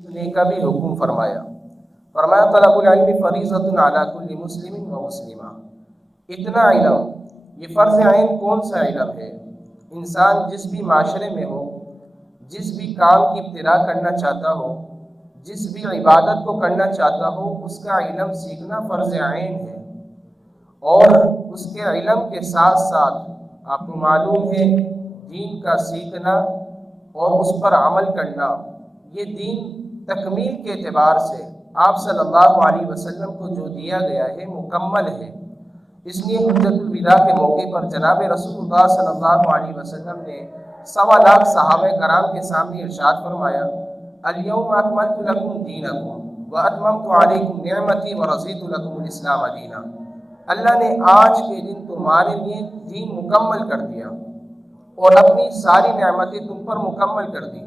نے کا بھی حکم فرمایا طلب العلم فریضۃ علی کل مسلم و مسلمہ۔ اتنا علم، یہ فرض عین کون سا علم ہے؟ انسان جس بھی معاشرے میں ہو، جس بھی کام کی ابتدا کرنا چاہتا ہو، جس بھی عبادت کو کرنا چاہتا ہو، اس کا علم سیکھنا فرض عین ہے۔ اور اس کے علم کے ساتھ ساتھ آپ کو معلوم ہے دین کا سیکھنا اور اس پر عمل کرنا، یہ دین تکمیل کے اعتبار سے آپ صلی اللہ علیہ وسلم کو جو دیا گیا ہے مکمل ہے۔ اس لیے حجۃ الوداع کے موقع پر جناب رسول اللہ صلی اللہ علیہ وسلم نے 1.25 لاکھ صحابہ کرام کے سامنے ارشاد فرمایا، الیوم اکملت لکم دینکم واتممت علیکم نعمتی ورضیت لکم الاسلام دینا۔ اللہ نے آج کے دن تمہارے لیے دین مکمل کر دیا اور اپنی ساری نعمتیں تم پر مکمل کر دی،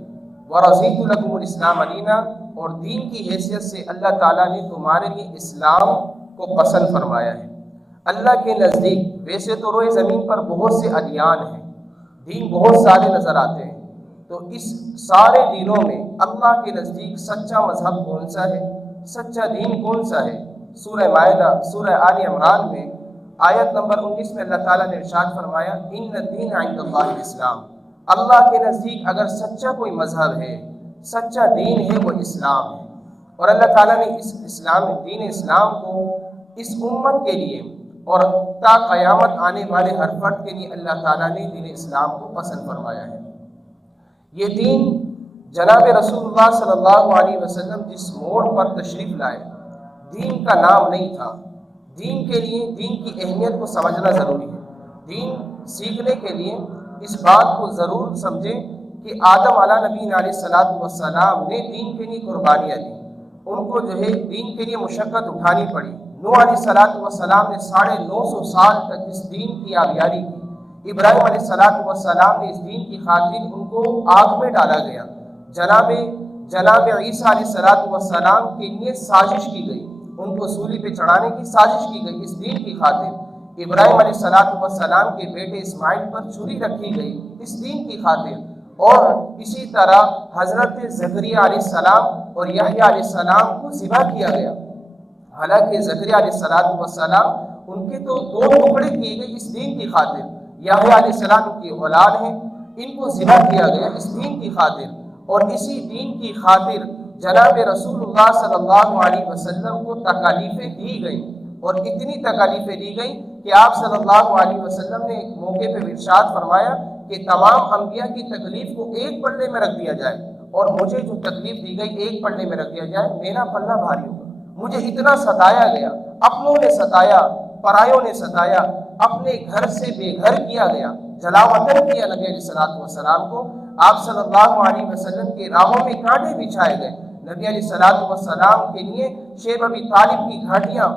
ورضیت لکم الاسلام دینا، اور دین کی حیثیت سے اللہ تعالیٰ نے تمہارے لیے اسلام کو پسند فرمایا ہے۔ اللہ کے نزدیک ویسے تو روئے زمین پر بہت سے ادیان ہیں، دین بہت سارے نظر آتے ہیں، تو اس سارے دینوں میں اللہ کے نزدیک سچا مذہب کون سا ہے، سچا دین کون سا ہے؟ سورہ مائدہ، سورہ آل عمران میں آیت نمبر 19 میں اللہ تعالیٰ نے ارشاد فرمایا، ان الدین عند اللہ الاسلام۔ اللہ کے نزدیک اگر سچا کوئی مذہب ہے، سچا دین ہے، وہ اسلام ہے۔ اور اللہ تعالیٰ نے اس دین اسلام کو اس امت کے لیے اور تا قیامت آنے والے ہر فرد کے لیے اللہ تعالیٰ نے دین اسلام کو پسند فرمایا ہے۔ یہ دین جناب رسول اللہ صلی اللہ علیہ وسلم جس موڑ پر تشریف لائے، دین کا نام نہیں تھا۔ دین کے لیے دین کی اہمیت کو سمجھنا ضروری ہے۔ دین سیکھنے کے لیے اس بات کو ضرور سمجھیں کہ آدم علیہ نبی علیہ السلام نے دین کے لیے قربانیاں دی، ان کو جو ہے دین کے لیے مشقت اٹھانی پڑی۔ نوح علیہ السلام نے 950 سال تک اس دین کی آبیاری کی۔ ابراہیم علیہ السلام نے اس دین کی خاطر ان کو آگ میں ڈالا گیا۔ جناب عیسیٰ علیہ السلام کے لیے سازش کی گئی، ان کو سولی پہ چڑھانے کی سازش کی گئی اس دین کی خاطر۔ ابراہیم علیہ السلام کے بیٹے اسماعیل پر چھری رکھی گئی اس دین کی خاطر۔ اور اسی طرح حضرت زکریا علیہ السلام اور یحییٰ علیہ السلام کو ذبح کیا گیا۔ حالانکہ زکریا علیہ السلام ان کے تو 2 ٹکڑے کیے گئے اس دین کی خاطر، یحییٰ علیہ السلام کی اولاد ہیں، ان کو ذبح کیا گیا اس دین کی خاطر۔ اور اسی دین کی خاطر جناب رسول اللہ صلی اللہ علیہ وسلم کو تکالیفیں دی گئیں، اور اتنی تکالیفیں دی گئیں کہ آپ صلی اللہ علیہ وسلم نے ایک موقع پہ ارشاد فرمایا کہ تمام انبیاء کی تکلیف کو ایک پلڑے میں رکھ دیا جائے، اور مجھے جو تکلیف دی گئی ایک پلڑے میں رکھ دیا جائے، میرا پلہ بھاری ہوگا۔ مجھے اتنا ستایا گیا، اپنوں نے ستایا، پرایوں نے ستایا، اپنے گھر سے بے گھر کیا گیا، جلا وطن کیا نبی علیہ السلام کو۔ آپ صلی اللہ علیہ وسلم کے راہوں میں کانٹے بچھائے گئے۔ نبی علیہ السلام کے لیے شیب ابی طالب کی گھاٹیاں،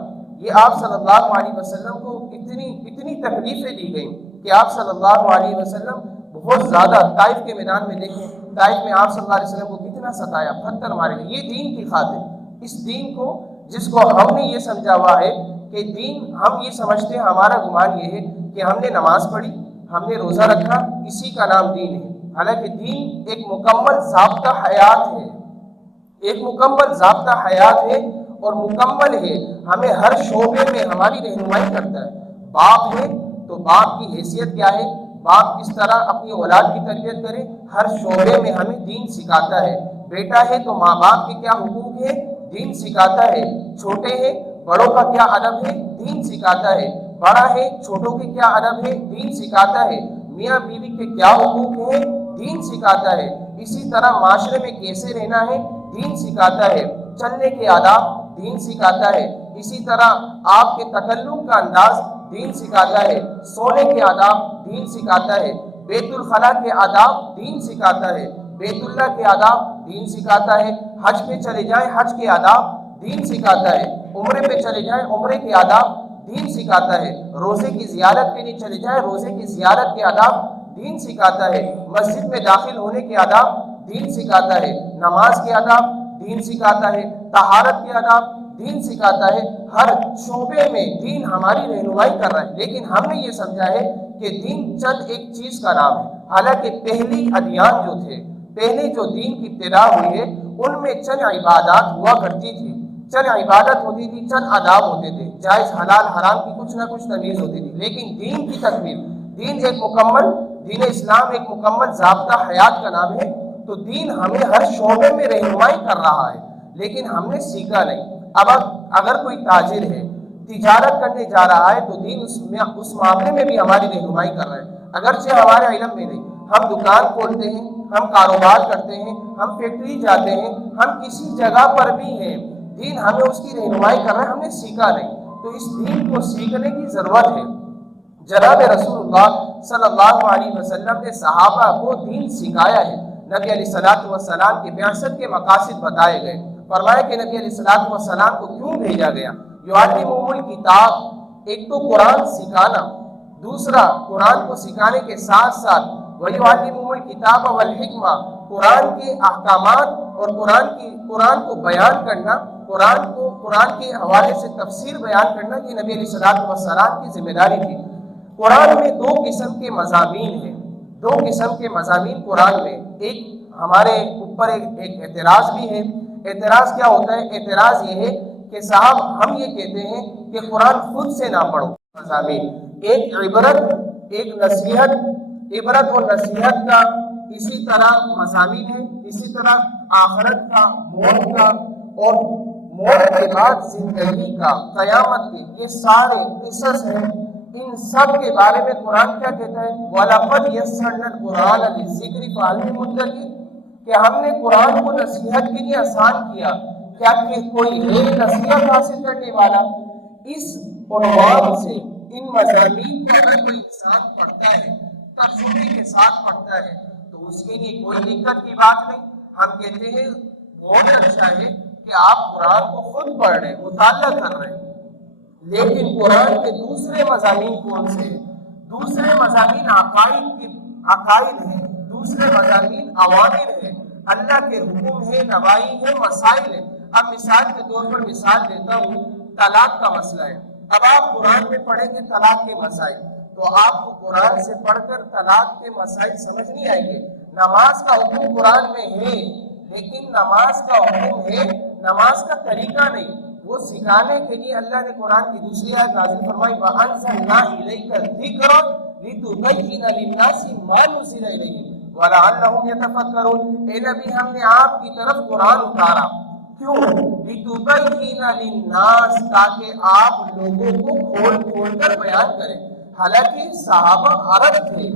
یہ آپ صلی اللہ علیہ وسلم کو اتنی تکلیفیں دی گئیں کہ آپ صلی اللہ علیہ وسلم بہت زیادہ طائف کے میدان میں دیکھیں، طائف میں آپ صلی اللہ علیہ وسلم کو کتنا ستایا، پتھر مارے گئے، یہ دین کی خاطر۔ اس دین کو جس کو ہم نے یہ سمجھا ہوا ہے کہ دین، ہم یہ سمجھتے ہیں، ہمارا گمان یہ ہے کہ ہم نے نماز پڑھی، ہم نے روزہ رکھا، اسی کا نام دین ہے۔ حالانکہ دین ایک مکمل ضابطہ حیات ہے، ایک مکمل ضابطہ حیات ہے اور مکمل ہے، ہمیں ہر شعبے میں ہماری رہنمائی کرتا ہے۔ باپ ہے تو باپ کی حیثیت کیا ہے، باپ کس طرح اپنی اولاد کی تربیت کرے، ہر شعبے میں ہمیں دین سکھاتا ہے۔ بیٹا ہے تو ماں باپ کے کیا حقوق ہے، دین سکھاتا ہے۔ چھوٹے ہیں، بڑوں کا کیا ادب ہے، دین سکھاتا ہے۔ بڑا ہے، چھوٹوں کے کیا ادب ہے، دین سکھاتا ہے۔ میاں بیوی کے کیا حقوق ہیں، دین سکھاتا ہے۔ اسی طرح معاشرے میں کیسے رہنا ہے، دین سکھاتا ہے۔ چلنے کے آداب دین سکھاتا ہے۔ اسی طرح آپ کے تکلم کا انداز دین سکھاتا ہے۔ سونے کے آداب دین سکھاتا ہے۔ بیت الخلاء کے آداب دین سکھاتا ہے۔ بیت اللہ کے آداب دین سکھاتا ہے۔ حج پہ چلے جائیں، حج کے آداب دین سکھاتا ہے۔ عمرے پہ چلے جائیں، عمرے کے آداب دین سکھاتا ہے۔ روزے کی زیارت کے لیے چلے جائیں، روزے کی زیارت کے آداب دین سکھاتا ہے۔ مسجد میں داخل ہونے کے آداب دین سکھاتا ہے۔ نماز کے آداب دین سکھاتا ہے۔ طہارت کے آداب دین سکھاتا ہے۔ ہر شعبے میں دین ہماری رہنمائی کر رہا ہے، لیکن ہم نے یہ سمجھا ہے کہ دین چند ایک چیز کا نام ہے۔ حالانکہ پہلی ادیان جو تھے، پہلے جو دین کی ابتدا ہوئی ہے ان میں چند عبادات ہوا کرتی تھی، چند عبادت ہوتی تھی، چند آداب ہوتے تھے، جائز حلال حرام کی کچھ نہ کچھ تمیز ہوتی تھی، لیکن دین کی تکمیل، دین اسلام ایک مکمل ضابطہ حیات کا نام ہے۔ تو دین ہمیں ہر شعبے میں رہنمائی کر رہا ہے، لیکن ہم نے سیکھا نہیں۔ اب اگر کوئی تاجر ہے، تجارت کرنے جا رہا ہے، تو دین اس معاملے میں بھی ہماری رہنمائی کر رہا ہے، اگرچہ ہمارے علم میں نہیں۔ ہم دکان کھولتے ہیں، ہم کاروبار کرتے ہیں، ہم فیکٹری جاتے ہیں، ہم کسی جگہ پر بھی ہیں، دین ہمیں اس کی رہنمائی کر رہا ہے، ہم نے سیکھا نہیں۔ تو اس دین کو سیکھنے کی ضرورت ہے۔ جناب رسول اللہ صلی اللہ علیہ وسلم نے صحابہ کو دین سکھایا ہے۔ نبی علیہ الصلوۃ والسلام کی بعثت کے مقاصد بتائے گئے، فرمایا کہ نبی علیہ الصلوۃ والسلام کو کیوں بھیجا گیا۔ یعلمہم الکتاب، ایک تو قرآن سکھانا، دوسرا قرآن کو سکھانے کے ساتھ ساتھ وَيُعَلِّمُهُمُ الْكِتَابَ وَالْحِکْمَةَ، قرآن کے احکامات اور قرآن کو بیان کرنا، قرآن کے حوالے سے تفسیر بیان کرنا، یہ نبی علیہ الصلوۃ والسلام کی ذمہ داری تھی۔ قرآن میں دو قسم کے مضامین ہیں، دو قسم کے مضامین قرآن میں۔ ایک ہمارے اوپر ایک اعتراض بھی ہے۔ اعتراض کیا ہوتا ہے؟ اعتراض یہ ہے کہ صاحب ہم یہ کہتے ہیں کہ قرآن خود سے نہ پڑھو۔ مضامین ایک عبرت، ایک نصیحت، عبرت اور نصیحت کا اسی طرح مضامین ہے، اسی طرح آخرت کا، موت کا، اور موت کے بعد زندگی کا، قیامت کے، یہ سارے قصص ہیں۔ ان سب کے بارے میں قرآن کیا کہتا ہے؟ وَلَقَدْ يَسَّرْنَا الْقُرْآنَ لِلذِّكْرِ فَهَلْ مِن مُدَّكِرٍ، کہ ہم نے قرآن کو نصیحت کے لیے آسان کیا، کیا کہ کوئی ہے نصیحت حاصل کرنے والا؟ اس عنوان سے ان مضامین کو اگر کوئی انسان پڑھتا ہے، ترجمے کے ساتھ پڑھتا ہے، تو اس کے لیے کوئی دقت کی بات نہیں۔ ہم کہتے ہیں بہت اچھا ہے کہ آپ قرآن کو خود پڑھ رہے ہیں، مطالعہ کر رہے ہیں، لیکن قرآن کے دوسرے مضامین کون سے ہیں؟ دوسرے مضامین عقائد ہیں، دوسرے مضامین اوامر ہیں، اللہ کے حکم ہے، نواہی ہے، مسائل ہیں۔ اب مثال کے طور پر مثال دیتا ہوں، طلاق کا مسئلہ ہے۔ اب آپ قرآن میں پڑھیں گے طلاق کے مسائل، تو آپ کو قرآن سے پڑھ کر طلاق کے مسائل سمجھ نہیں آئیں گے۔ نماز کا حکم قرآن میں ہے، لیکن نماز کا حکم ہے، نماز کا طریقہ نہیں، وہ سکھانے کے لیے اللہ نے قرآن کی دوسری آیت نازل فرمائی، وَأَنزَلْنَا إِلَيْكَ الذِّكْرَ لِتُبَيِّنَ لِلنَّاسِ مَا نُزِّلَ إِلَيْهِمْ وَلَعَلَّهُمْ يَتَفَكَّرُونَ۔ اے نبی ہم نے آپ کی طرف قرآن اتارا، کیوں؟ لِتُبَيِّنَ لِلنَّاسِ، تاکہ آپ لوگوں کو کھول کھول کر بیان کریں۔ حالانکہ صحابہ عرب تھے،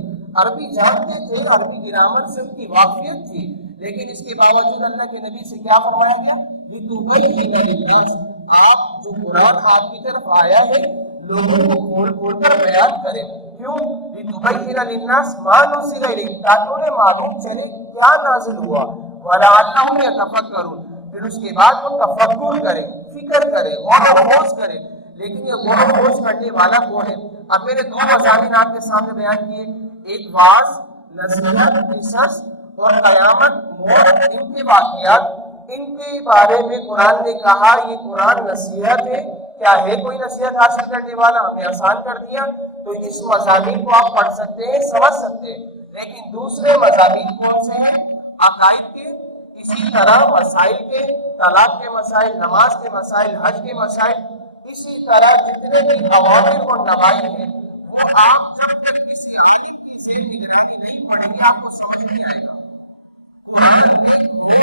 عربی جانتے تھے، عربی گرامر سے ان کی واقفیت تھی، لیکن اس کے باوجود اللہ کے نبی سے کیا فرمایا گیا؟ لِتُبَيِّنَ لِلنَّاسِ، آپ جو قرآن آپ کی طرف آیا ہے لوگوں کو کھول کھول کر بیان کریں۔ کیوں؟ لِتُبَيِّنَ لِلنَّاسِ مَا نُزِّلَ إِلَيْهِمْ، تاکہ انہیں معلوم چلے کیا نازل ہوا۔ وَلَعَلَّهُمْ يَتَفَكَّرُونَ، پھر اس کے بعد وہ تفکر کرے، فکر کرے، غور و خوض کرے۔ لیکن یہ غور و خوض کرنے والا کون ہے؟ اب میں نے دو مضامین آپ کے سامنے بیان کیے، ایک واعظ، نصیحت، قصص، اور قیامت، موت، ان کے واقعات۔ ان کے بارے میں قرآن نے کہا یہ قرآن نصیحت ہے، کیا ہے کوئی نصیحت حاصل کرنے والا؟ ہمیں آسان کر دیا۔ تو اس مضامین کو آپ پڑھ سکتے ہیں، سمجھ سکتے ہیں، لیکن دوسرے مضامین کون سے ہیں؟ عقائد کے، اسی طرح مسائل کے، طلاق کے مسائل، نماز کے مسائل، حج کے مسائل، اسی طرح جتنے بھی اوامر اور نواہی ہیں، وہ آپ جب تک کسی عالم کی زیر نگرانی نہیں پڑھیں گے آپ کو سمجھ نہیں آئے گا۔ قرآن نے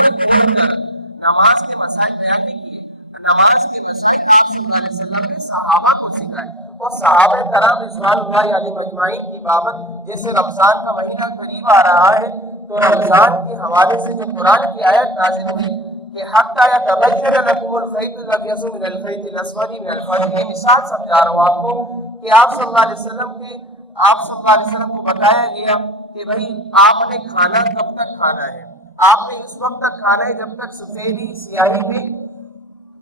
نماز کے مسائل بیان نہیں کیے، نماز کے مسائل آپ صلی اللہ علیہ وسلم نے صحابہ کو سکھائے، اور صحابہ کرام رضوان اللہ علیہم اجمعین کی بابت، جیسے رمضان کا مہینہ قریب آ رہا ہے تو رمضان کے حوالے سے جو قرآن کی آیت نازل ہوئی کہ حتیٰ یتبین لکم الخیط الابیض من الخیط الاسود من الفجر، یہ مثال سمجھا رہا ہوں آپ کو کہ آپ صلی اللہ علیہ وسلم کو بتایا گیا کہ بھائی آپ نے کھانا کب تک کھانا ہے، آپ نے اس وقت تک کھانا ہے جب تک سفیدی سیاہی میں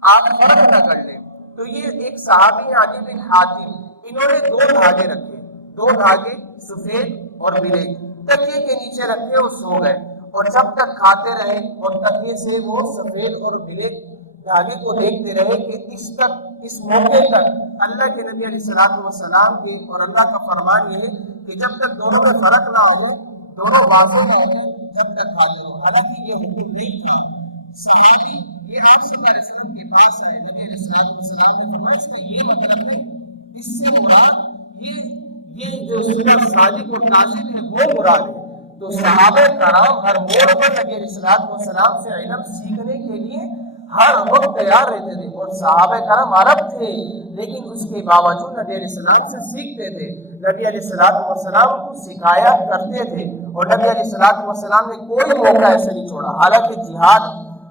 آپ فرق نہ کر لیں۔ تو یہ ایک صحابی عدی بن حاتم، انہوں نے دو دھاگے رکھے، دو دھاگے سفید اور بلیک، تکیے کے نیچے رکھے اور سو گئے، اور جب تک کھاتے رہے اور تکیے سے وہ سفید اور بلیک دھاگے کو دیکھتے رہے کہ اس موقع تک اللہ کے نبی علیہ الصلوۃ والسلام کے اور اللہ کا فرمان یہ ہے کہ جب تک دونوں میں فرق نہ ہو، دونوں واضح نہ ہو، جب تک کھاتے رہو۔ حالانکہ یہ حکم نہیں تھا، صحابی یہ آپ صلی اللہ علیہ وسلم کے پاس آئے، نبی علیہ السلام نے فرمایا اس کا یہ مطلب نہیں، اس سے مراد یہ جو صبح صادق اور کاذب ہے وہ مراد ہے۔ تو صحابہ کرام ہر موڑ پر نبی علیہ السلام سے علم سیکھنے کے لیے ہر وقت تیار رہتے تھے، اور صحابہ کرام عرب تھے لیکن اس کے باوجود نبی علیہ السلام سے سیکھتے تھے، نبی علیہ السلام کو سکھایا کرتے تھے، اور نبی علیہ السلام نے کوئی موقع ایسے نہیں چھوڑا۔ حالانکہ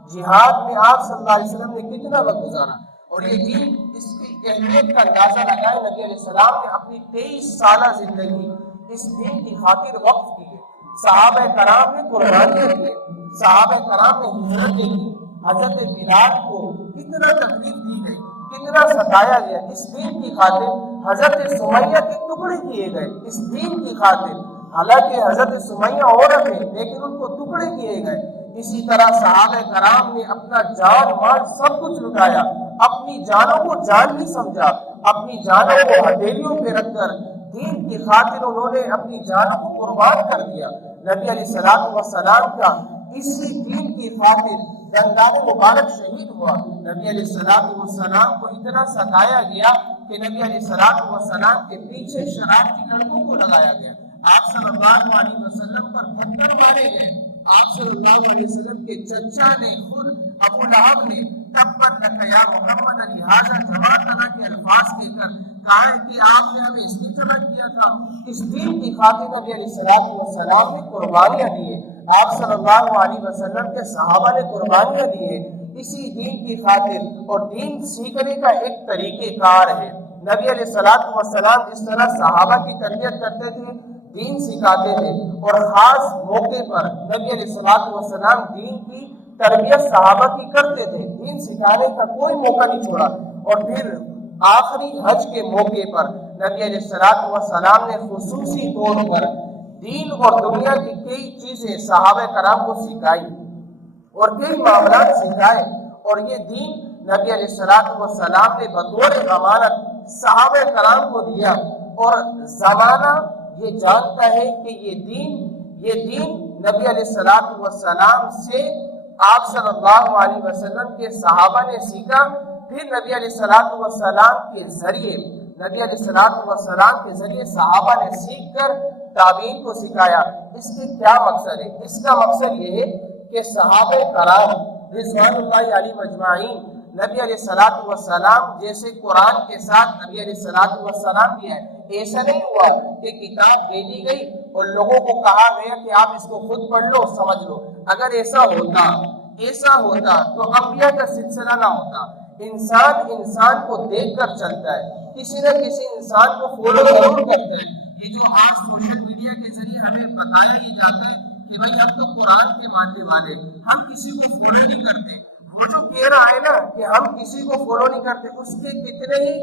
جہاد میں آپ صلی اللہ علیہ وسلم نے کتنا وقت گزارا، اور یہ دین اس کی اہمیت کا اندازہ لگائے نبی علیہ السلام نے اپنی 23 سالہ زندگی اس دین کی خاطر وقف کی ہے۔ صحابہ کرام نے قربانیاں دی، صحابہ کرام نے ہجرتیں کی، حضرت بلال کو کتنا تکلیف دی گئی، کتنا ستایا گیا اس دین کی خاطر، حضرت سمیہ کے ٹکڑے کیے گئے اس دین کی خاطر، حالانکہ حضرت سمیہ عورت ہے لیکن ان کو ٹکڑے کیے گئے۔ اسی طرح صحابہ کرام نے اپنا جان مال سب کچھ لٹایا، اپنی جانوں کو جان نہیں سمجھا، اپنی جانوں کو ہتھیلیوں پہ رکھ کر دین کی خاطر انہوں نے اپنی جانوں کو قربان کر دیا۔ نبی علیہ السلام کا اسی دین کی خاطر دندان مبارک شہید ہوا۔ نبی علیہ السلام کو اتنا ستایا گیا کہ نبی علیہ السلام کے پیچھے شرارتی لڑکوں کو لگایا گیا، آپ صلی اللہ علیہ وسلم پر پتھر مارے گئے، آپ صلی اللہ علیہ وسلم کے چچا نے خود ابو لہب نے تبت لک یا محمد لہذا جمع طرح کے الفاظ کہہ کر کہا ہے کہ آپ نے ہمیں اس لیے جمع کیا تھا۔ اس دین کی خاطر نبی علیہ السلام نے قربانیاں دی ہیں، آپ صلی اللہ علیہ وسلم کے صحابہ نے قربانیاں دی ہیں اسی دین کی خاطر، اور دین سیکھنے کا ایک طریقہ کار ہے۔ نبی علیہ السلام اس طرح صحابہ کی تربیت کرتے تھے، دین سکھاتے تھے، اور خاص موقع پر نبی علیہ السلام دین کی تربیت صحابہ کی کرتے تھے، دین سکھانے کا کوئی موقع نہیں چھوڑا۔ اور پھر آخری حج کے موقع پر نبی علیہ السلام نے خصوصی طور پر دین اور دنیا کی کئی چیزیں صحابہ کرام کو سکھائی اور کئی معاملات سکھائے، اور یہ دین نبی علیہ السلام نے بطور امانت صحابہ کرام کو دیا، اور زمانہ یہ جانتا ہے کہ یہ دین نبی علیہ السلام سے آپ صلی اللہ علیہ وسلم کے صحابہ نے سیکھا، پھر نبی علیہ السلام کے ذریعے صحابہ نے سیکھ کر تابعین کو سکھایا۔ اس کے کیا مقصد ہے؟ اس کا مقصد یہ ہے کہ صحابہ کرام رضوان اللہ علیہ مجمعین نبی علیہ السلام جیسے قرآن کے ساتھ نبی علیہ السلام بھی ہے، ایسا نہیں ہوا کہ کتاب دے دی گئی اور لوگوں کو کہا گیا کہ آپ اس کو خود پڑھ لو سمجھ لو۔ اگر ایسا ہوتا تو انبیاء کا سلسلہ نہ ہوتا۔ انسان کو دیکھ کر چلتا ہے، کسی نہ کسی انسان کو فالو ضرور کرتے ہیں۔ یہ جو آج سوشل میڈیا کے ذریعے ہمیں بتایا یہ جاتا ہے کہ بھائی ہم تو قرآن کے ماننے والے، ہم کسی کو فالو نہیں کرتے، وہ جو کہہ رہا ہے نا کہ ہم کسی کو فالو نہیں کرتے، اس کے کتنے ہی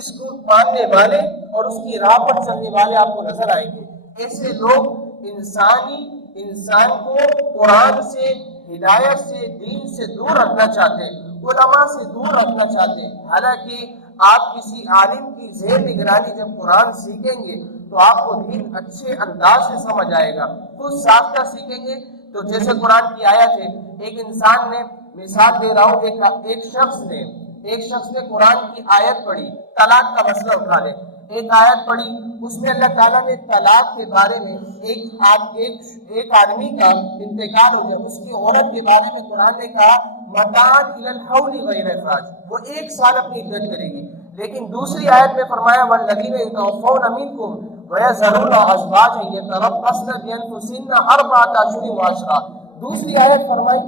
اس کو ماننے والے اور اس کی راہ پر چلنے والے آپ کو نظر آئیں گے۔ ایسے لوگ انسان کو قرآن سے، ہدایت سے، دین سے دور رکھنا چاہتے ہیں، علماء سے دور رکھنا چاہتے ہیں۔ حالانکہ آپ کسی عالم کی زیر نگرانی جب قرآن سیکھیں گے تو آپ کو دین اچھے انداز سے سمجھ آئے گا، خود ساختہ سیکھیں گے۔ تو جیسے قرآن کی آیت ہے، ایک انسان نے، مثال دے رہا ہوں، ایک شخص نے قرآن کی آیت پڑھی، طلاق کا مسئلہ اٹھا لے، ایک آیت پڑھی، اس میں اللہ تعالیٰ نے طلاق کے بارے میں ایک آدمی کا انتقال ہو گیا، اس کی عورت کے بارے میں قرآن نے کہا متاعًا الی الحول غیر اخراج، وہ 1 سال اپنی عدت کرے گی۔ لیکن دوسری آیت میں فرمایا والذین یتوفون منکم ویذرون ازواجا یتربصن بانفسہن 4 اشہر وعشرا۔ دوسری آیت فرمائی،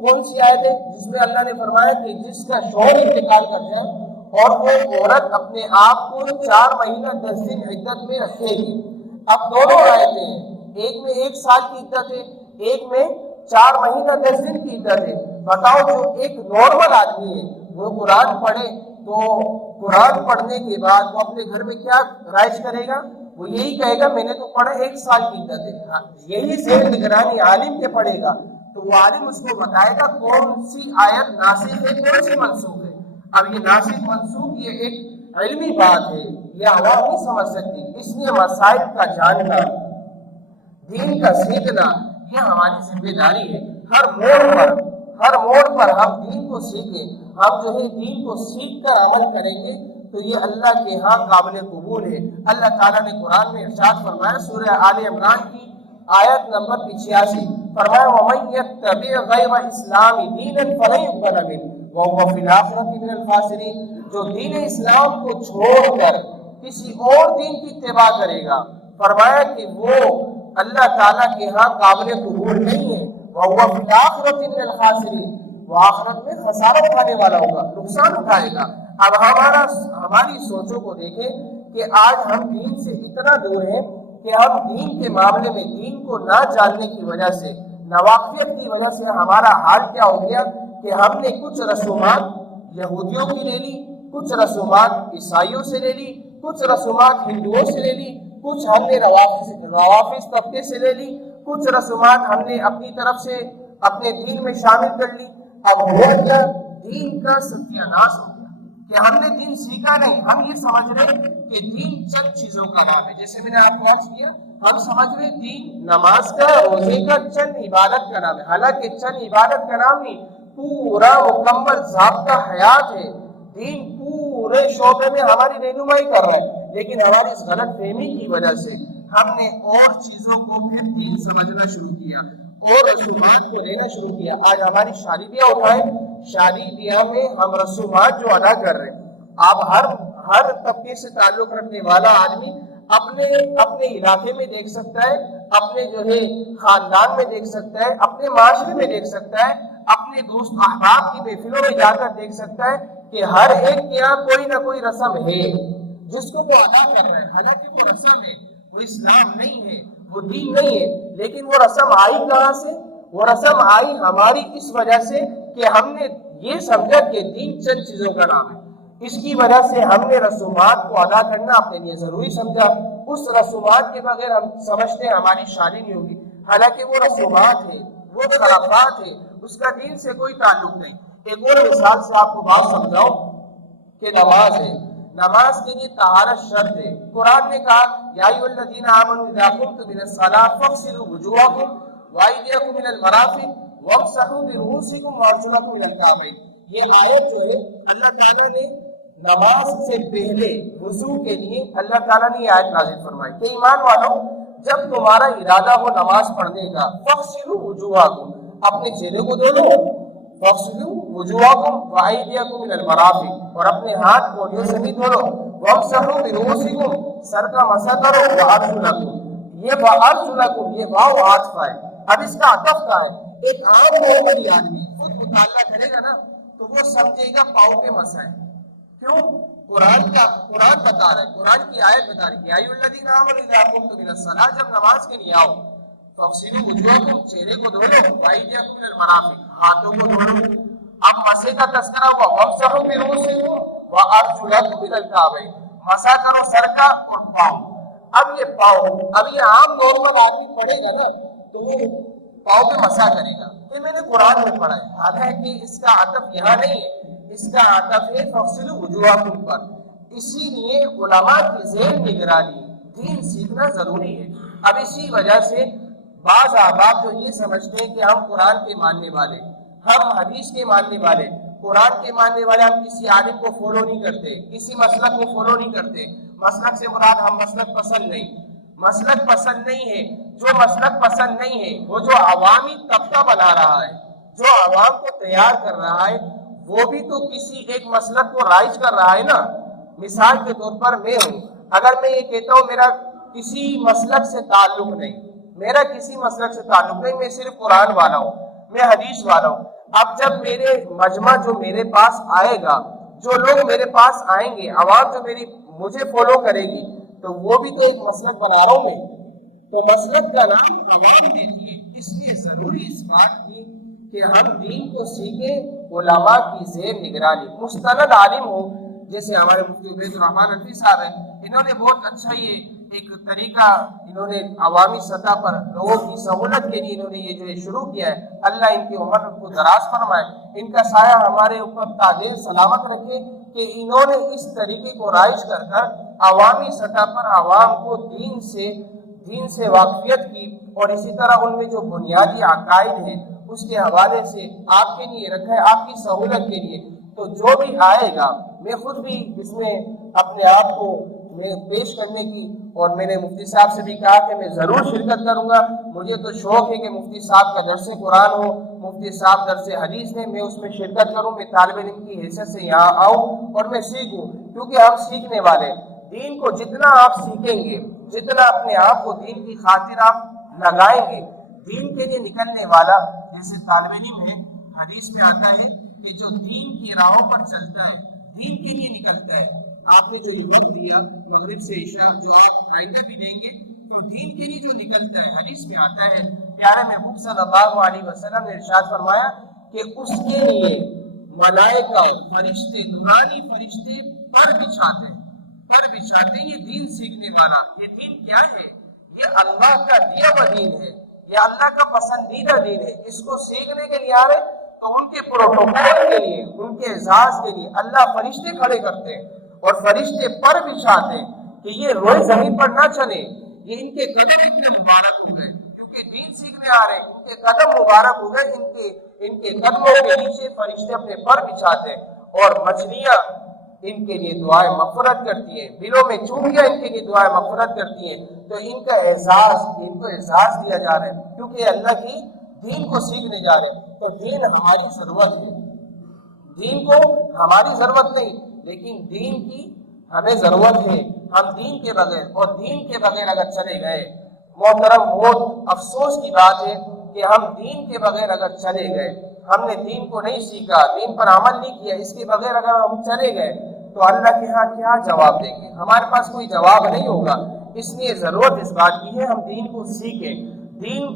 کون سی آیت ہے؟ جس میں اللہ نے فرمایا کہ جس کا شوہر انتقال کر جائے اور وہ عورت اپنے آپ کو 4 مہینہ 10 دن عدت میں رکھے گی۔ اب دونوں آیتیں ہیں، ایک میں 1 سال کی عدت ہے، ایک میں 4 مہینہ 10 دن کی عدت ہے۔ بتاؤ جو ایک نارمل آدمی ہے وہ قرآن پڑھے تو قرآن پڑھنے کے بعد وہ اپنے گھر میں کیا رائج کرے گا؟ وہ یہی کہے گا میں نے تو پڑھا 1 سال کی عدت ہے۔ یہی زیر نگرانی عالم کے پڑھے گا تو وہ عالم اس کو بتائے گا کون سی آیت ناسخ ہے، کون سی منسوخ ہے۔ اب یہ ناسخ منسوخ یہ ایک علمی بات ہے، یہ عوام نہیں سمجھ سکتی، اس لیے مسائل کا جاننا، دین کا سیکھنا یہ ہماری ذمہ داری ہے۔ ہر موڑ پر ہم دین کو سیکھیں، ہم جو ہے دین کو سیکھ کر عمل کریں گے تو یہ اللہ کے ہاں قابل قبول ہے۔ اللہ تعالیٰ نے قرآن میں ارشاد فرمایا سورہ آل عمران کی آیت نمبر 86، فرمایا وَمَن يَتَّبِعْ غَيْرَ الْإِسْلَامِ دِينًا فَلَن يُقْبَلَ مِنْهُ وَهُوَ فِي الْآخِرَةِ مِنَ الْخَاسِرِينَ، جو دین اسلام کو چھوڑ کر کسی اور دین کی اتباع کرے گا، فرمایا کہ وہ اللہ تعالیٰ کے ہاں قابل قبول نہیں ہے، وَهُوَ فِي الْآخِرَةِ مِنَ الْخَاسِرِينَ، وہ آخرت میں خسارہ اٹھانے والا ہوگا، نقصان اٹھائے گا۔ اب ہماری سوچوں کو دیکھیں کہ آج ہم دین سے اتنا دور ہیں کہ ہم دین کے معاملے میں دین کو نہ جاننے کی وجہ سے، ناواقفیت کی وجہ سے ہمارا حال کیا ہو گیا کہ ہم نے کچھ رسومات یہودیوں کی لے لی، کچھ رسومات عیسائیوں سے لے لی، کچھ رسومات ہندوؤں سے لے لی، کچھ ہم نے روافظ طبقے سے لے لی، کچھ رسومات ہم نے اپنی طرف سے اپنے دین میں شامل کر لی۔ اب ہو کیا دین کا ستیہ ناش ہو گیا کہ ہم نے دین سیکھا نہیں، ہم یہ سمجھ رہے کہ دین چند چیزوں کا نام ہے، جیسے میں نے آپ کو عرض کیا ہم سمجھ رہے دین نماز کا، روزے کا، چند عبادت کا نام ہے، حالانکہ چند عبادت کا نام نہیں، پورا مکمل ضابطہ حیات ہے۔ دین پورے شعبے میں ہماری رہنمائی کر رہا ہے، لیکن ہماری اس غلط فہمی کی وجہ سے ہم نے اور چیزوں کو پھر دین سمجھنا شروع کیا اور رسومات کو لینا شروع کیا۔ آج ہماری شادی بیاہ اٹھائیں، شادی بیاہ میں ہم رسومات جو ادا کر رہے ہیں، آپ ہر طبقے سے تعلق رکھنے والا آدمی اپنے علاقے میں دیکھ سکتا ہے، اپنے جو ہے خاندان میں دیکھ سکتا ہے، اپنے معاشرے میں دیکھ سکتا ہے، اپنے دوست احباب کی محفلوں میں جا کر دیکھ سکتا ہے کہ ہر ایک کے یہاں کوئی نہ کوئی رسم ہے جس کو وہ ادا کر رہا ہے، حالانکہ وہ رسم ہے، وہ اسلام نہیں ہے، وہ دین نہیں ہے، لیکن وہ رسم آئی کہاں سے؟ وہ رسم آئی ہماری اس وجہ سے کہ ہم نے یہ سمجھا کہ دین چند چیزوں کا نام ہے، اس کی وجہ سے ہم نے رسومات کو ادا کرنا اپنے لیے ضروری سمجھا۔ اس رسومات کے بغیر ہم سمجھتے ہیں ہماری شادی نہیں ہوگی، حالانکہ وہ رسومات ہے، وہ خرافات ہے، اس کا دین سے کوئی تعلق نہیں۔ ایک اور مثال سے آپ کو بات سمجھاؤں کہ نماز ہے، نماز کے لیے طہارت شرط ہے۔ قرآن نے کہا یا ایھا الذین آمنوا اذا قمتم الى الصلاۃ فاغسلوا وجوہکم وایدیکم الى المرافق وامسحوا برؤوسکم وارجلکم الى الکعبین۔ یہ آیت جو ہے اللہ تعالیٰ نے نماز سے پہلے وضو کے لیے اللہ تعالیٰ نے یہ آیت نازل فرمائی کہ ایمان والوں جب تمہارا ارادہ ہو نماز پڑھنے کا فاغسلوا وجوہکم، اپنے چہرے کو دھو لو، فاغسلوا وجوہکم وایدیکم الی المرافق، اور اپنے ہاتھ کوڑیوں سے بھی دھو لو، وامسحوا برؤوسکم، سر کا مسح کرو، وارجلکم، یہ وارجلکم یہ واو عاطف ہے، اب اس کا عطف کا ہے۔ ایک عام نارملی آدمی خود مطالعہ کرے گا نا تو وہ سمجھے گا پاؤں کے مسح ہے، کیوں؟ قرآن بتا رہا ہے، قرآن کی آیت بتا رہی ہے یا ایھا الذین آمنوا اذا قمتم الى الصلاۃ، جب نماز کے لیے آؤ فاغسلوا وجوہکم، چہرے کو دھو لو، وایدیکم الى المرافق، ہاتھوں کو دھو لو۔ اب مسح کا تذکرہ ہوا، وامسحوا برؤوسکم وارجلکم الى الکعبین، مسح کرو سر کا اور پاؤں۔ اب یہ پاؤں، اب یہ عام نارمل آدمی پڑھے گا نا تو وہ پاؤں پہ مسح کرے گا، یہ میں نے قرآن میں پڑھا ہے، حالانکہ اس کا عطف یہاں نہیں ہے، اس کا عطف ہے فاغسلوا وجوہکم پر۔ اسی لیے علماء کی زیر نگرانی دین سیکھنا ضروری ہے۔ اب اسی وجہ سے بعض احباب جو یہ سمجھتے ہیں کہ ہم قرآن کے ماننے والے، ہم حدیث کے ماننے والے، قرآن کے ماننے والے، ہم کسی عالم کو فالو نہیں کرتے، کسی مسلک کو فالو نہیں کرتے۔ مسلک سے مراد ہم مسلک پسند نہیں، مسلک پسند نہیں ہے، جو مسلک پسند نہیں ہے وہ جو عوامی طبقہ بنا رہا ہے، جو عوام کو تیار کر رہا ہے، وہ بھی تو کسی ایک مسلک کو رائج کر رہا ہے نا۔ مثال کے طور پر میں ہوں، اگر میں یہ کہتا ہوں میرا کسی مسلک سے تعلق نہیں، میرا کسی مسلک سے تعلق نہیں، میں صرف قرآن والا ہوں، میں حدیث والا ہوں، اب جب میرے مجمع جو میرے پاس آئے گا، جو لوگ میرے پاس آئیں گے، عوام جو مجھے فالو کرے گی، تو وہ بھی تو ایک مسلک بنا رہا ہوں میں، تو مسلک کا نام عوام دیتی ہے۔ اس لیے ضروری اس بات کی کہ ہم دین کو سیکھیں علماء کی زیر نگرانی، مستند عالم ہو، جیسے ہمارے مفتی عبید الرحمن الفی صاحب ہیں، انہوں نے بہت اچھا یہ ایک طریقہ انہوں نے عوامی سطح پر لوگوں کی سہولت کے لیے انہوں نے یہ جو ہے شروع کیا ہے، اللہ ان کی عمر کو دراز فرمائے، ان کا سایہ ہمارے اوپر تاجر سلامت رکھے کہ انہوں نے اس طریقے کو رائج کر عوامی سطح پر عوام کو دین سے واقفیت کی، اور اسی طرح ان میں جو بنیادی عقائد ہیں اس کے حوالے سے آپ کے لیے رکھا ہے، آپ کی سہولت کے لیے۔ تو جو بھی آئے گا میں خود بھی اس میں اپنے آپ کو میں پیش کرنے کی، اور میں نے مفتی صاحب سے بھی کہا کہ میں ضرور شرکت کروں گا۔ مجھے تو شوق ہے کہ مفتی صاحب کا درس قرآن ہو، مفتی صاحب درس حدیث ہے، میں اس میں شرکت کروں، میں طالب علم کی حیثیت سے یہاں آؤں اور میں سیکھوں، کیونکہ ہم سیکھنے والے دین کو جتنا آپ سیکھیں گے، جتنا اپنے آپ کو دین کی خاطر آپ لگائیں گے، دین کے لیے نکلنے والا جیسے طالب علم ہے، حدیث میں آتا ہے کہ جو دین کی راہوں پر چلتا ہے، دین کے لیے نکلتا ہے۔ آپ نے جو وقت دیا مغرب سے عشاء، جو آپ آئندہ بھی دیں گے، تو دین کے لیے جو نکلتا ہے، حدیث میں آتا ہے، پیارے محبوب صلی اللہ علیہ وسلم نے ارشاد فرمایا کہ اس کے لیے ملائکہ فرشتے، نورانی فرشتے پر بچھاتے ہیں، یہ دین سیکھنے والا۔ یہ دین کیا ہے؟ یہ اللہ کا دیا ہوا دین ہے، یہ اللہ کا پسندیدہ دین ہے۔ اس کو سیکھنے کے لیے آ رہے تو ان کے پروٹوکول کے لیے، ان کے اعزاز کے لیے اللہ فرشتے کھڑے کرتے ہیں اور فرشتے پر بچھاتے ہیں کہ یہ روئے زمین پر نہ چلے، یہ ان کے قدم اتنے مبارک ہو گئے کیونکہ دین سیکھنے آ رہے ہیں، ان کے قدم مبارک ہو گئے، ان کے قدموں کے نیچے فرشتے اپنے پر بچھاتے ہیں، اور مچھلیاں ان کے لیے دعائیں مغفرت کرتی ہیں، بلوں میں چونٹیاں ان کے لیے دعائیں مغفرت کرتی ہیں۔ تو ان کا اعزاز، ان کو اعزاز دیا جا رہا ہے کیونکہ اللہ کی دین کو سیکھنے جا رہے ہیں۔ تو دین ہماری ضرورت ہے، دین کو ہماری ضرورت نہیں، لیکن دین کی ہمیں ضرورت ہے۔ ہم دین کے بغیر، اور دین کے بغیر اگر چلے گئے، محترم بہت افسوس کی بات ہے کہ ہم دین کے بغیر اگر چلے گئے، ہم نے دین کو نہیں سیکھا، دین پر عمل نہیں کیا، اس کے بغیر اگر ہم چلے گئے تو اللہ کے ہاں کیا جواب دیں گے؟ ہمارے پاس کوئی جواب نہیں ہوگا۔ اس لیے ضرورت اس بات کی ہے ہم دین کو سیکھیں۔ دین،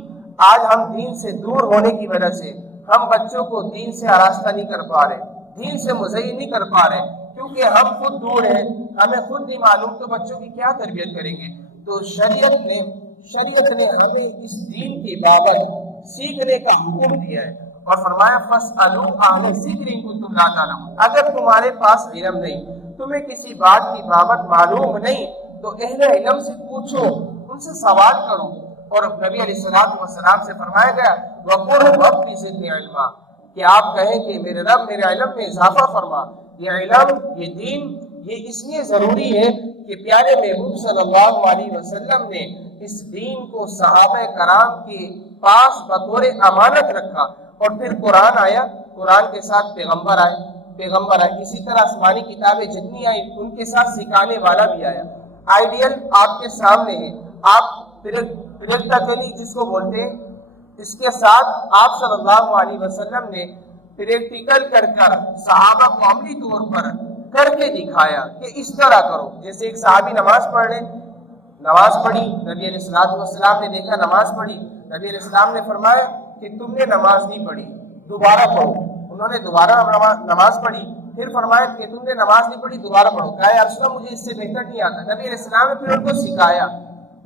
آج ہم دین سے دور ہونے کی وجہ سے ہم بچوں کو دین سے آراستہ نہیں کر پا رہے، دین سے مزین نہیں کر پا رہے، کیونکہ ہم خود دور ہیں، ہمیں خود نہیں معلوم تو بچوں کی کیا تربیت کریں گے۔ تو شریعت نے ہمیں اس دین کی بابت سیکھنے کا حکم دیا ہے اور فرمایا فَاسْأَلُوا أَهْلَ الذِّكْرِ إِن كُنتُمْ لَا تَعْلَمُونَ۔ اگر تمہارے پاس علم نہیں، تمہیں کسی بات کی بابت معلوم نہیں، تو اہل علم سے پوچھو، ان سے سوال کرو۔ اور نبی علیہ السلام سے فرمایا گیا وَقُلْ رَبِّ زِدْنِی عِلْمًا، کہ آپ کہیں کہ میرے رب میرے علم میں اضافہ فرما۔ یہ علم، یہ دین، یہ اس لیے ضروری ہے کہ پیارے محبوب صلی اللہ علیہ وسلم نے اس دین کو صحابہ کرام کے پاس بطور امانت رکھا، اور پھر قرآن آیا، قرآن کے ساتھ پیغمبر آئے، اسی طرح آسمانی کتابیں جتنی آئی ان کے ساتھ سکھانے والا بھی آیا۔ آئیڈیل آپ کے سامنے ہے، آپ پریکٹیکلی جس کو بولتے ہیں، اس کے ساتھ آپ صلی اللہ علیہ وسلم نے پریکٹیکل کر صحابہ کو عملی طور پر کر کے دکھایا کہ اس طرح کرو۔ جیسے ایک صحابی نماز پڑھ رہے، نماز پڑھی، نبی علیہ السلام نے دیکھا نماز پڑھی، نبی علیہ السلام نے فرمایا کہ تم نے نماز نہیں پڑھی، دوبارہ پڑھو۔ انہوں نے دوبارہ نماز پڑھی، پھر فرمایا کہ تم نے نماز نہیں پڑھی، دوبارہ پڑھو۔ کہا یا رسول اللہ مجھے اس سے بہتر نہیں آتا۔ نبی علیہ السلام نے پھر ان کو سکھایا،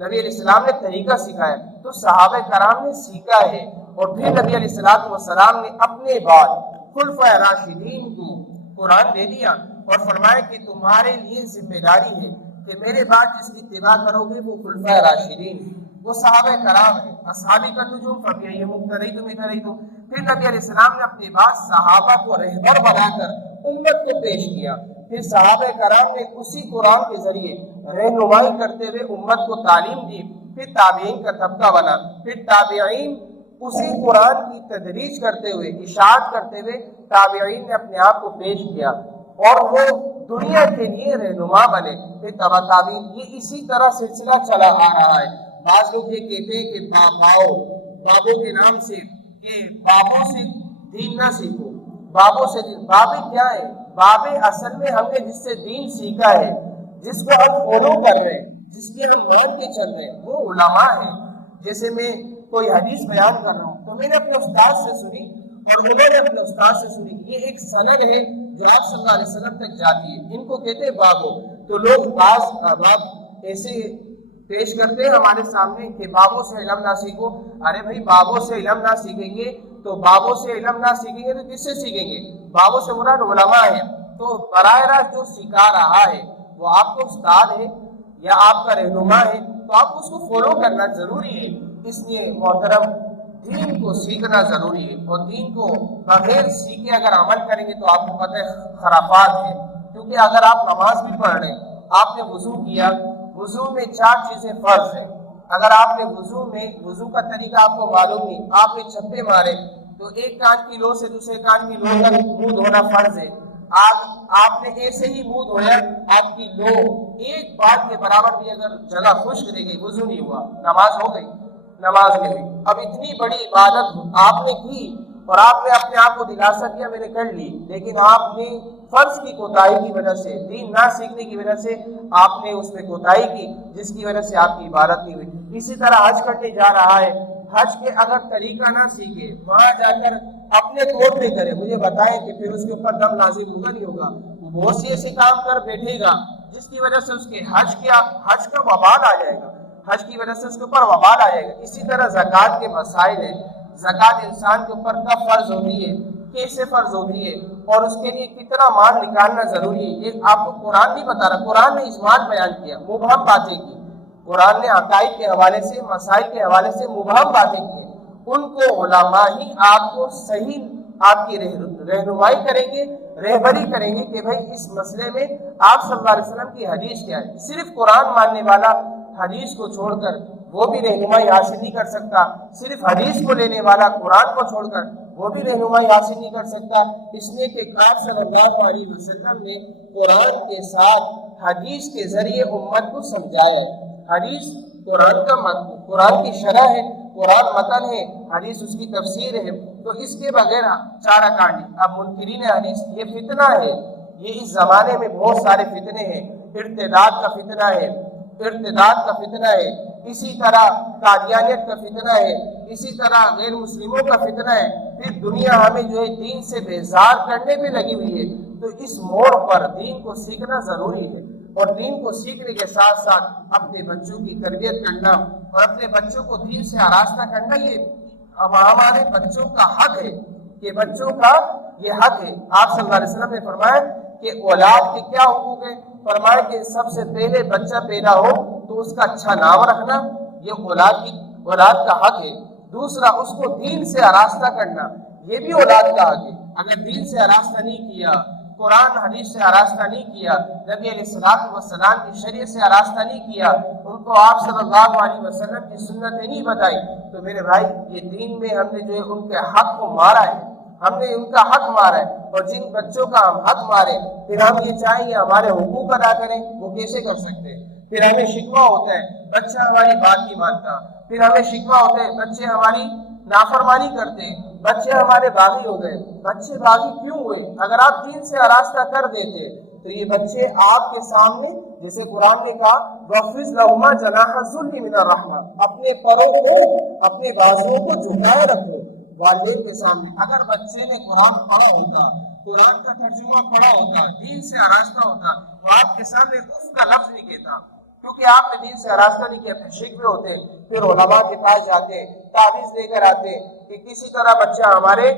نبی علیہ السلام نے طریقہ سکھایا، تو صحابہ کرام نے سیکھا ہے۔ اور پھر نبی علیہ السلام نے اپنے بعد خلفائے راشدین کو قرآن دے دیا اور فرمایا کہ تمہارے لیے ذمہ داری ہے کہ میرے بعد جس کی اتباع کرو گے وہ خلفائے راشدین، وہ صحابہ کرام ہیں، اصحابی کا نجوم فبی مقتدیتم اہتدیتم۔ پھر نبی علیہ السلام نے اپنے بعد صحابہ کو رہبر بنا کر امت کو پیش کیا، پھر صحابہ کرام نے اسی قرآن کے ذریعے رہنمائی کرتے ہوئے امت کو تعلیم دی، پھر تابعین کا طبقہ بنا، پھر تابعین اسی قرآن کی تدریج کرتے ہوئے، اشاعت کرتے ہوئے تابعین نے اپنے آپ کو پیش کیا اور وہ دنیا کے لیے رہنما بنے، پھر تبع تابعین۔ یہ اسی طرح سلسلہ چلا آ رہا ہے۔ بعض لوگ یہ کہتے ہیں کہ بابوں کے نام سے، کہ بابوں سے دین نہ سیکھو، بابوں سے دین۔ بابیں کیا ہے؟ بابیں اصل میں ہم نے جس سے دین سیکھا ہے، جس کو ہم فالو کر رہے ہیں، جس کی ہم مان کے چل رہے ہیں، وہ علماء ہیں۔ جیسے میں کوئی حدیث بیان کر رہا ہوں تو میں نے اپنے استاد سے سنی اور انہوں نے اپنے استاد سے سنی، یہ ایک سند ہے جو آپ صلی اللہ علیہ وسلم تک جاتی ہے، ان کو کہتے ہیں بابوں۔ تو لوگ بعض باب ایسے پیش کرتے ہیں ہمارے سامنے کہ بابوں سے علم نہ سیکھو۔ ارے بھائی، بابوں سے علم نہ سیکھیں گے تو بابوں سے علم نہ سیکھیں گے تو کس سے سیکھیں گے؟ بابوں سے مراد علماء ہے۔ تو براہ راست جو سکھا رہا ہے وہ آپ کو استاد ہے یا آپ کا رہنما ہے، تو آپ اس کو فالو کرنا ضروری ہے۔ اس لیے محترم دین کو سیکھنا ضروری ہے، اور دین کو بغیر سیکھے اگر عمل کریں گے تو آپ کو پتہ ہے خرافات ہے۔ کیونکہ اگر آپ نماز بھی پڑھ رہے ہیں، آپ نے وضو کیا، وضو میں 4 چیزیں فرض ہیں، اگر آپ نے وضو کا طریقہ آپ کو معلوم نہیں، آپ نے چھپے مارے تو ایک کان کی لو سے دوسرے کان کی لو تک منہ دھونا فرض ہے۔ آپ نے ایسے ہی منہ دھویا، آپ کی لو ایک بات کے برابر بھی اگر جگہ خشک رہ گئی، وضو نہیں ہوا، نماز ہو گئی؟ نماز نہیں ہوئی۔ اب اتنی بڑی عبادت آپ نے کی اور آپ نے اپنے آپ کو دلاسا دیا میں نے کر لی، لیکن آپ نے فرض کی کوتاہی کی وجہ سے، دین نہ سیکھنے کی وجہ سے آپ نے اس میں کوتاہی کی، جس کی وجہ سے آپ کی عبادت نہیں ہوئی۔ اسی طرح حج کرنے جا رہا ہے، حج کے اگر طریقہ نہ سیکھے، وہاں جا کر اپنے طور پہ کرے، مجھے بتائیں کہ پھر اس کے اوپر دم لازم ہوگا نہیں ہوگا؟ وہ بہت سی ایسے کام کر بیٹھے گا جس کی وجہ سے اس کے حج کا وبال آ جائے گا، حج کی وجہ سے اس کے اوپر وبال آ جائے گا۔ اسی طرح زکوٰۃ کے مسائل ہیں، زکوٰۃ انسان کے اوپر کب فرض ہوتی ہے، کیسے فرض ہوتی ہے، اور اس کے لیے کتنا مال نکالنا ضروری ہے، یہ آپ کو قرآن نہیں بتا رہا۔ قرآن نے اجمال بیان کیا، مبہم باتیں کی، قرآن نے عقائد کے حوالے سے، مسائل کے حوالے سے مبہم باتیں کی، ان کو علماء ہی آپ کو صحیح آپ کی رہنمائی کریں گے، رہبری کریں گے کہ بھائی اس مسئلے میں آپ صلی اللہ علیہ وسلم کی حدیث کیا ہے۔ صرف قرآن ماننے والا حدیث کو چھوڑ کر وہ بھی رہنمائی حاصل نہیں کر سکتا، صرف حدیث کو لینے والا قرآن کو چھوڑ کر وہ بھی رہنمائی حاصل نہیں کر سکتا، اس لیے کہ آپ صلی اللہ علیہ وسلم نے قرآن کے ساتھ حدیث کے ذریعے امت کو سمجھایا ہے۔ حدیث قرآن کی شرح ہے، قرآن متن ہے، حدیث اس کی تفسیر ہے، تو اس کے بغیر چارہ کانڈی۔ اب منکرین حدیث یہ فتنہ ہے، یہ اس زمانے میں بہت سارے فتنے ہیں، ارتداد کا فتنہ ہے، اسی طرح قادیانیت کا فتنہ ہے، اسی طرح غیر مسلموں کا فتنہ ہے، پھر دنیا ہمیں جو ہے دین سے بیزار کرنے پہ لگی ہوئی ہے۔ تو اس موڑ پر دین کو سیکھنا ضروری ہے، اور دین کو سیکھنے کے ساتھ ساتھ اپنے بچوں کی تربیت کرنا اور اپنے بچوں کو دین سے آراستہ کرنا، یہ ہمارے بچوں کا حق ہے، کہ بچوں کا یہ حق ہے۔ آپ صلی اللہ علیہ وسلم نے فرمایا کہ اولاد کے کیا حقوق ہیں؟ فرمایا کہ سب سے پہلے بچہ پیدا ہو تو اس کا اچھا نام رکھنا، یہ اولاد کا حق ہے۔ دوسرا، اس کو دین سے آراستہ کرنا، یہ بھی اولاد کا حق ہے۔ اگر دین سے آراستہ نہیں کیا، قرآن حدیث سے آراستہ نہیں کیا، نبی علیہ السلام کی شریعت سے آراستہ نہیں کیا، ان کو آپ صلی اللہ علیہ وسلم کی سنتیں نہیں بتائی، تو میرے بھائی یہ دین میں ہم نے جو ہے ان کے حق کو مارا ہے، ہم نے ان کا حق مارا ہے۔ اور جن بچوں کا ہم حق مارے پھر ہم یہ چاہیں گے ہمارے حقوق ادا کریں، وہ کیسے کر سکتے ہیں؟ پھر ہمیں شکوہ ہوتا ہے بچہ ہماری بات نہیں مانتا، پھر ہمیں شکوہ ہوتا ہے بچے ہماری نافرمانی کرتے ہیں، بچے ہمارے باغی ہو گئے۔ بچے باغی کیوں ہوئے؟ اگر آپ دین سے آراستہ کر دیتے تو یہ بچے آپ کے سامنے، جیسے قرآن نے کہا وَخْفِضْ لَهُمَا جَنَاحَ الذُّلِّ مِنَ الرَّحْمَةِ، اپنے پروں کو، اپنے بازوؤں کو جھکائے رکھو والدین کے سامنے۔ اگر بچے نے قرآن پڑھا ہوتا، قرآن کا ترجمہ پڑھا ہوتا، دین سے آراستہ ہوتا، وہ آپ کے سامنے اف کا لفظ نہیں کہتا، کیونکہ آپ نے دین سے آراستہ نہیں کیا، پھر شکوے ہوتے، پھر علماء کے پاس جاتے، تعویذ لے کر آتے کہ کسی طرح بچہ ہمارے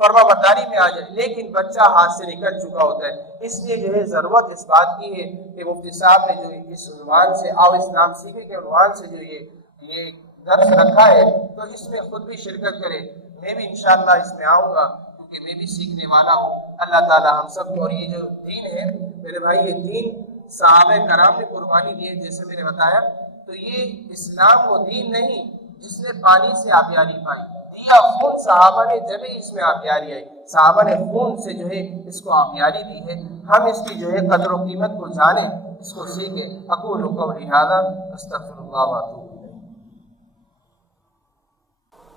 فرما برداری میں آ جائے، لیکن بچہ ہاتھ سے نکل چکا ہوتا ہے۔ اس لیے جو ہے ضرورت اس بات کی ہے کہ مفتی صاحب نے جو اس عنوان سے آؤ اسلام سیکھے کے عنوان سے جو یہ درس رکھا ہے، تو اس میں خود بھی شرکت کرے۔ میں بھی انشاءاللہ اس میں آؤں گا، کیونکہ میں بھی سیکھنے والا ہوں۔ اللہ تعالی ہم سب کو، اور یہ جو دین ہے میرے بھائی، یہ دین صحابہ کرام نے قربانی دی ہے، جیسے میں نے بتایا، تو یہ اسلام وہ دین نہیں جس نے پانی سے آبیاری پائی، دیا خون صحابہ نے، جب ہی اس میں آبیاری آئی، صحابہ نے خون سے جو ہے اس کو آبیاری دی ہے۔ ہم اس کی جو ہے قدر و قیمت کو جانیں، اس کو سیکھیں۔ اقول قولی ھذا استغفر اللہ واتوب